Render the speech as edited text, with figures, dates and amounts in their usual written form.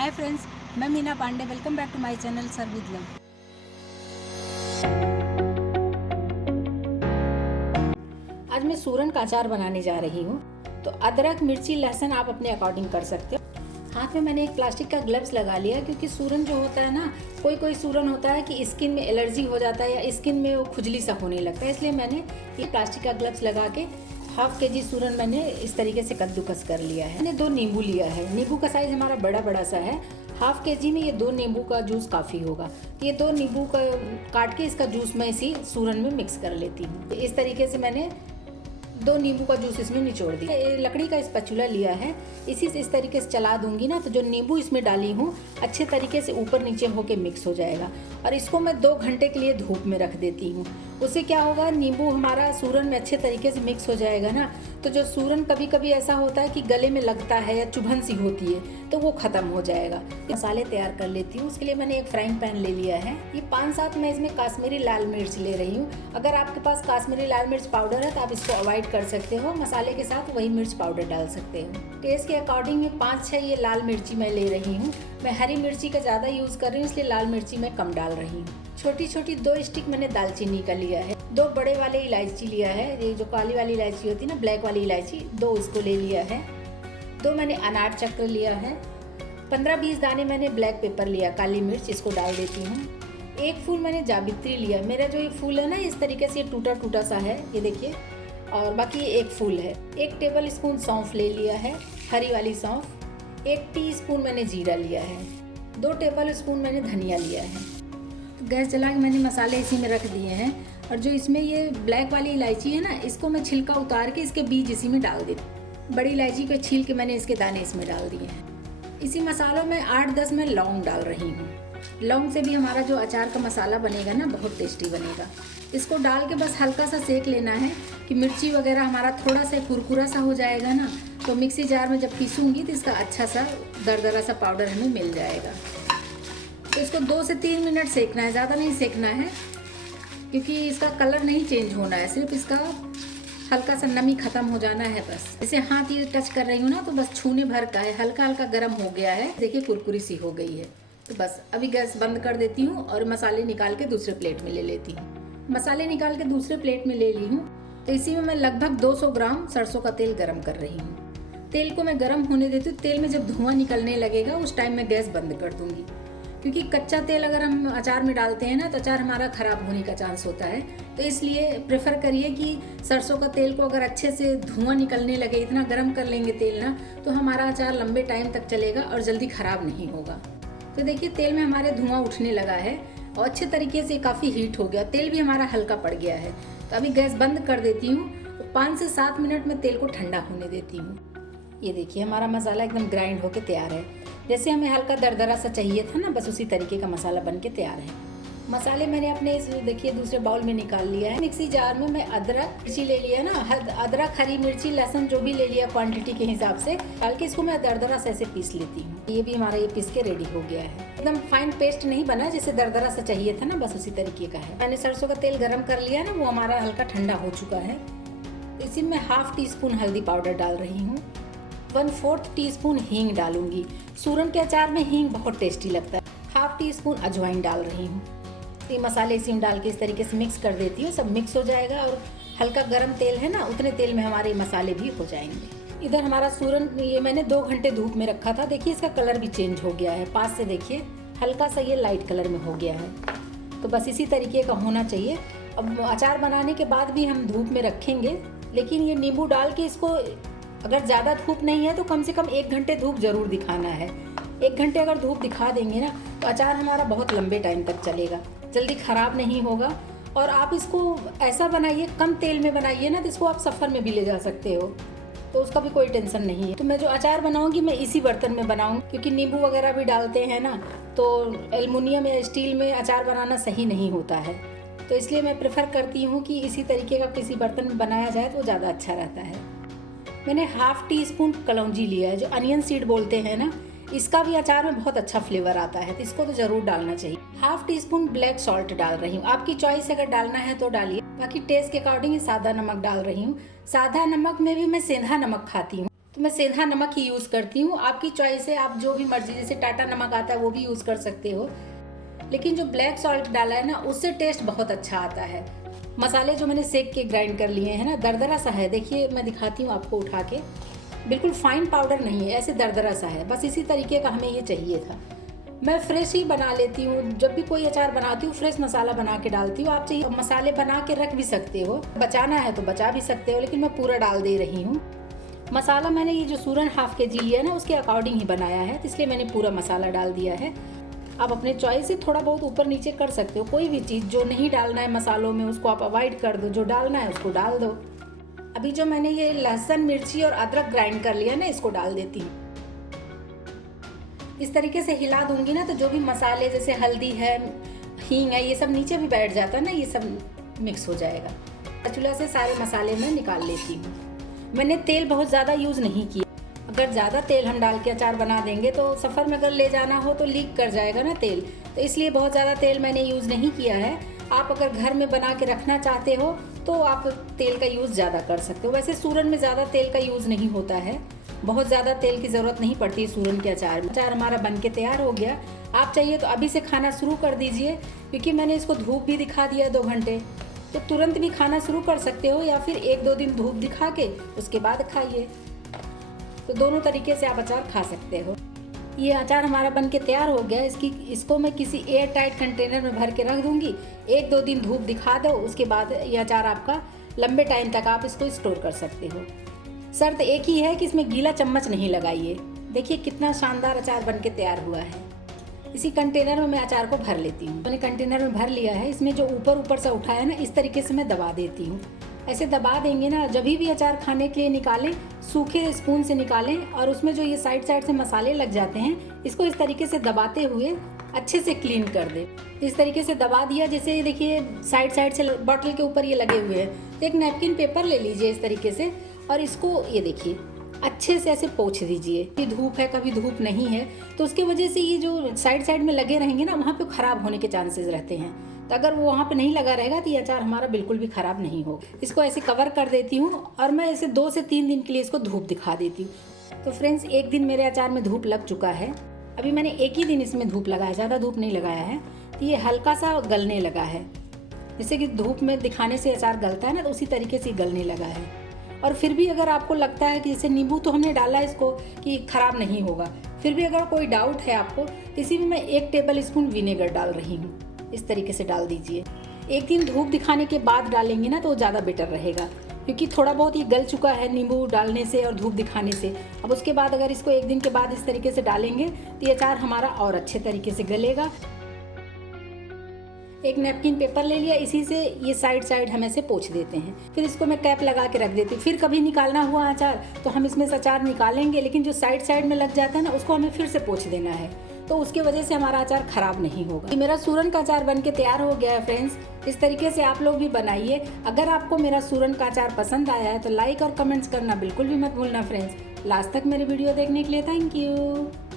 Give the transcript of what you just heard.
हाय friends, मैं Meena Pandey. Welcome back to my channel serve with love. आज मैं सूरन का अचार बनाने जा रही हूँ। तो अदरक, मिर्ची, लहसुन आप अपने अकॉर्डिंग कर सकते हो। हाथ में मैंने एक प्लास्टिक का ग्लव्स लगा लिया, क्योंकि सूरन जो होता है ना, कोई सूरन होता है कि स्किन में एलर्जी हो जाता है या स्किन में वो खुजली सा होने लगता है। इसलिए मैंने ये प्लास्टिक का ग्लव्स लगा के हाफ केजी सूरन मैंने इस तरीके से कद्दूकस कर लिया है। मैंने 2 नींबू लिया है। नींबू का साइज हमारा बड़ा सा है। हाफ केजी में ये 2 नींबू का जूस काफ़ी होगा। ये 2 नींबू का काट के इसका जूस मैं इसी सूरन में मिक्स कर लेती हूँ। इस तरीके से मैंने 2 नींबू का जूस इसमें निचोड़ दिया। लकड़ी का स्पैचुला लिया है, इसी से इस तरीके से चला दूंगी ना, तो जो नींबू इसमें डाली हूँ अच्छे तरीके से ऊपर नीचे होके मिक्स हो जाएगा। और इसको मैं 2 घंटे के लिए धूप में रख देती हूँ। उससे क्या होगा, नींबू हमारा सूरन में अच्छे तरीके से मिक्स हो जाएगा ना, तो जो सूरन कभी कभी ऐसा होता है कि गले में लगता है या चुभन सी होती है, तो वो ख़त्म हो जाएगा। मसाले तैयार कर लेती हूँ। उसके लिए मैंने एक फ्राइंग पैन ले लिया है। ये 5-7 मैं इसमें काश्मीरी लाल मिर्च ले रही हूँ। अगर आपके पास काश्मीरी लाल मिर्च पाउडर है तो आप इसको अवॉइड कर सकते हो। मसाले के साथ वही मिर्च पाउडर डाल सकते हो। टेस्ट के अकॉर्डिंग में 5-6 ये लाल मिर्ची मैं ले रही हूँ। मैं हरी मिर्ची का ज़्यादा यूज़ कर रही हूँ, इसलिए लाल मिर्ची मैं कम डाल रही हूँ। छोटी छोटी 2 स्टिक मैंने दालचीनी का लिया है। 2 बड़े वाले इलायची लिया है। ये जो काली वाली इलायची होती है ना, ब्लैक वाली इलायची, 2 इसको ले लिया है। 2 मैंने अनार चक्र लिया है। 15-20 दाने मैंने ब्लैक पेपर लिया, काली मिर्च, इसको डाल देती हूँ। 1 फूल मैंने जावित्री लिया। मेरा जो ये फूल है ना, इस तरीके से टूटा टूटा सा है, ये देखिए। और बाकी 1 फूल है। 1 टेबल स्पून सौंफ ले लिया है, हरी वाली सौंफ। 1 टीस्पून मैंने जीरा लिया है। 2 टेबल स्पून मैंने धनिया लिया है। तो गैस जला के मैंने मसाले इसी में रख दिए हैं। और जो इसमें ये ब्लैक वाली इलायची है ना, इसको मैं छिलका उतार के इसके बीज इसी में डाल देती। बड़ी इलायची को छील के मैंने इसके दाने इसमें डाल दिए हैं। इसी मसालों में 8-10 मैं लौंग डाल रही हूँ। लौंग से भी हमारा जो अचार का मसाला बनेगा ना, बहुत टेस्टी बनेगा। इसको डाल के बस हल्का सा सेक लेना है कि मिर्ची वगैरह हमारा थोड़ा सा कुरकुरा सा हो जाएगा ना, तो मिक्सी जार में जब पीसूँगी तो इसका अच्छा सा दरदरा सा पाउडर हमें मिल जाएगा। तो इसको 2 से 3 मिनट सेकना है, ज़्यादा नहीं सेकना है, क्योंकि इसका कलर नहीं चेंज होना है, सिर्फ इसका हल्का सा नमी ख़त्म हो जाना है बस। जैसे हाथ ये टच कर रही हूँ ना, तो बस छूने भर का है। हल्का हल्का गर्म हो गया है, देखिए कुरकुरी सी हो गई है। तो बस अभी गैस बंद कर देती हूँ और मसाले निकाल के दूसरे प्लेट में ले लेती हूँ। मसाले निकाल के दूसरे प्लेट में ले ली हूँ। तो इसी में मैं लगभग 200 ग्राम सरसों का तेल गरम कर रही हूँ। तेल को मैं गरम होने देती हूँ। तेल में जब धुआं निकलने लगेगा उस टाइम मैं गैस बंद कर दूँगी, क्योंकि कच्चा तेल अगर हम अचार में डालते हैं ना, तो अचार हमारा ख़राब होने का चांस होता है। तो इसलिए प्रेफर करिए कि सरसों का तेल को अगर अच्छे से धुआं निकलने लगे, इतना गर्म कर लेंगे तेल ना, तो हमारा अचार लंबे टाइम तक चलेगा और जल्दी ख़राब नहीं होगा। तो देखिए तेल में हमारे धुआं उठने लगा है और अच्छे तरीके से काफ़ी हीट हो गया। तेल भी हमारा हल्का पड़ गया है। तो अभी गैस बंद कर देती हूँ। 5 से 7 मिनट में तेल को ठंडा होने देती हूँ। ये देखिए हमारा मसाला एकदम ग्राइंड होके तैयार है। जैसे हमें हल्का दरदरा सा चाहिए था ना, बस उसी तरीके का मसाला बन के तैयार है। मसाले मैंने अपने इस देखिए दूसरे बाउल में निकाल लिया है। मिक्सी जार में मैं अदरक, मिर्ची ले लिया ना, अदरक, हरी मिर्ची, लहसुन जो भी ले लिया क्वांटिटी के हिसाब से डाल के इसको मैं दरदरा से ऐसे पीस लेती हूँ। ये भी हमारा ये पीस के रेडी हो गया है। एकदम फाइन पेस्ट नहीं बना, जैसे दरदरा सा चाहिए था ना, बस उसी तरीके का है। मैंने सरसों का तेल गर्म कर लिया ना, वो हमारा हल्का ठंडा हो चुका है। इसी में 1/2 टीस्पून हल्दी पाउडर डाल रही हूँ। 1/4 टीस्पून हींग डालूंगी। सूरन के अचार में हींग बहुत टेस्टी लगता है। 1/2 टीस्पून अजवाइन डाल रही हूँ। ये मसाले इसी में डाल के इस तरीके से मिक्स कर देती हूँ। सब मिक्स हो जाएगा और हल्का गर्म तेल है ना, उतने तेल में हमारे मसाले भी हो जाएंगे। इधर हमारा सूरन ये मैंने 2 घंटे धूप में रखा था। देखिए इसका कलर भी चेंज हो गया है। पास से देखिए हल्का सा ये लाइट कलर में हो गया है। तो बस इसी तरीके का होना चाहिए। अब अचार बनाने के बाद भी हम धूप में रखेंगे, लेकिन ये नींबू डाल के इसको अगर ज़्यादा धूप नहीं है तो कम से कम 1 घंटे धूप ज़रूर दिखाना है। 1 घंटे अगर धूप दिखा देंगे ना, तो अचार हमारा बहुत लंबे टाइम तक चलेगा, जल्दी ख़राब नहीं होगा। और आप इसको ऐसा बनाइए, कम तेल में बनाइए ना, तो इसको आप सफ़र में भी ले जा सकते हो, तो उसका भी कोई टेंशन नहीं है। तो मैं जो अचार बनाऊंगी मैं इसी बर्तन में बनाऊंगी, क्योंकि नींबू वगैरह भी डालते हैं ना, तो एल्युमिनियम या स्टील में अचार बनाना सही नहीं होता है। तो इसलिए मैं प्रेफर करती हूँ कि इसी तरीके का किसी बर्तन में बनाया जाए तो ज़्यादा अच्छा रहता है। मैंने 1/2 टीस्पून कलौंजी लिया है, जो अनियन सीड बोलते हैं ना, इसका भी अचार में बहुत अच्छा फ्लेवर आता है, तो इसको तो ज़रूर डालना चाहिए। 1/2 टीस्पून ब्लैक सॉल्ट डाल रही हूँ। आपकी चॉइस अगर डालना है तो डालिए, बाकी टेस्ट के अकॉर्डिंग सादा नमक डाल रही हूँ। सादा नमक में भी मैं सेंधा नमक खाती हूँ। तो मैं सेंधा नमक ही यूज़ करती हूँ। आपकी चॉइस है, आप जो भी मर्जी, जैसे टाटा नमक आता है वो भी यूज़ कर सकते हो। लेकिन जो ब्लैक सॉल्ट डाला है ना, उससे टेस्ट बहुत अच्छा आता है। मसाले जो मैंने सेक के ग्राइंड कर लिए हैं ना, दरदरा सा है। देखिए मैं दिखाती हूँ आपको उठा के, बिल्कुल फाइन पाउडर नहीं है, ऐसे दरदरा सा है। बस इसी तरीके का हमें ये चाहिए था। मैं फ्रेश ही बना लेती हूँ, जब भी कोई अचार बनाती हूँ फ्रेश मसाला बना के डालती हूँ। आप चाहिए मसाले बना के रख भी सकते हो, बचाना है तो बचा भी सकते हो, लेकिन मैं पूरा डाल दे रही हूँ। मसाला मैंने ये जो सूरन हाफ के जी लिया ना, उसके अकॉर्डिंग ही बनाया है, तो इसलिए मैंने पूरा मसाला डाल दिया है। आप अपने चॉइस से थोड़ा बहुत ऊपर नीचे कर सकते हो। कोई भी चीज़ जो नहीं डालना है मसालों में उसको आप अवॉइड कर दो, जो डालना है उसको डाल दो। अभी जो मैंने ये लहसुन मिर्ची और अदरक ग्राइंड कर लिया ना, इसको डाल देती हूँ। इस तरीके से हिला दूंगी ना, तो जो भी मसाले जैसे हल्दी है, हींग है, ये सब नीचे भी बैठ जाता है ना, ये सब मिक्स हो जाएगा। चूल्हा से सारे मसाले मैं निकाल लेती हूँ। मैंने तेल बहुत ज़्यादा यूज़ नहीं किया। अगर ज़्यादा तेल हम डाल के अचार बना देंगे तो सफ़र में अगर ले जाना हो तो लीक कर जाएगा ना तेल, तो इसलिए बहुत ज़्यादा तेल मैंने यूज़ नहीं किया है। आप अगर घर में बना के रखना चाहते हो तो आप तेल का यूज़ ज़्यादा कर सकते हो। वैसे सूरन में ज़्यादा तेल का यूज़ नहीं होता है, बहुत ज़्यादा तेल की ज़रूरत नहीं पड़ती सूरन के अचार में। अचार हमारा बन के तैयार हो गया। आप चाहिए तो अभी से खाना शुरू कर दीजिए, क्योंकि मैंने इसको धूप भी दिखा दिया 2 घंटे, तो तुरंत भी खाना शुरू कर सकते हो, या फिर 1-2 दिन धूप दिखा के उसके बाद खाइए। तो दोनों तरीके से आप अचार खा सकते हो। ये अचार हमारा बन के तैयार हो गया। इसको मैं किसी एयर टाइट कंटेनर में भर के रख दूंगी। 1-2 दिन धूप दिखा दो, उसके बाद ये अचार आपका लंबे टाइम तक आप इसको स्टोर कर सकते हो। शर्त एक ही है कि इसमें गीला चम्मच नहीं लगाइए। देखिए कितना शानदार अचार बन के तैयार हुआ है। इसी कंटेनर में मैं अचार को भर लेती हूँ। मैंने कंटेनर में भर लिया है। इसमें जो ऊपर से उठा है ना, इस तरीके से मैं दबा देती हूँ। ऐसे दबा देंगे ना, जब भी अचार खाने के लिए निकालें, सूखे स्पून से निकालें, और उसमें जो ये साइड से मसाले लग जाते हैं, इसको इस तरीके से दबाते हुए अच्छे से क्लीन कर दें। इस तरीके से दबा दिया। जैसे ये देखिए साइड से बॉटल के ऊपर ये लगे हुए हैं, तो एक नैपकिन पेपर ले लीजिए इस तरीके से, और इसको ये देखिए अच्छे से ऐसे पोंछ दीजिए। कभी धूप है कभी धूप नहीं है, तो उसकी वजह से ये जो साइड में लगे रहेंगे ना, वहाँ पे ख़राब होने के चांसेस रहते हैं। तो अगर वो वहाँ पे नहीं लगा रहेगा तो ये अचार हमारा बिल्कुल भी ख़राब नहीं होगा। इसको ऐसे कवर कर देती हूँ, और मैं ऐसे 2 से 3 दिन के लिए इसको धूप दिखा देती हूँ। तो फ्रेंड्स, एक दिन मेरे अचार में धूप लग चुका है। अभी मैंने एक ही दिन इसमें धूप लगाया, ज़्यादा धूप नहीं लगाया है। तो ये हल्का सा गलने लगा है। जैसे कि धूप में दिखाने से अचार गलता है ना, तो उसी तरीके से गलने लगा है। और फिर भी अगर आपको लगता है कि जैसे नींबू तो हमने डाला है इसको कि ख़राब नहीं होगा, फिर भी अगर कोई डाउट है आपको, इसी में मैं 1 टेबल स्पून विनेगर डाल रही हूँ। इस तरीके से डाल दीजिए। एक दिन धूप दिखाने के बाद डालेंगे ना, तो ज़्यादा बेटर रहेगा, क्योंकि थोड़ा बहुत ये गल चुका है नींबू डालने से और धूप दिखाने से। अब उसके बाद अगर इसको 1 दिन के बाद इस तरीके से डालेंगे तो ये अचार हमारा और अच्छे तरीके से गलेगा। एक नैपकिन पेपर ले लिया, इसी से ये साइड हम ऐसे पोंछ देते हैं। फिर इसको मैं कैप लगा के रख देती हूँ। फिर कभी निकालना हुआ अचार तो हम इसमें से अचार निकालेंगे, लेकिन जो साइड में लग जाता है ना, उसको हमें फिर से पोंछ देना है, तो उसकी वजह से हमारा अचार खराब नहीं होगा। मेरा सूरन का अचार बन के तैयार हो गया है फ्रेंड्स। इस तरीके से आप लोग भी बनाइए। अगर आपको मेरा सूरन का अचार पसंद आया है तो लाइक और कमेंट्स करना बिल्कुल भी मत भूलना फ्रेंड्स। लास्ट तक मेरे वीडियो देखने के लिए थैंक यू।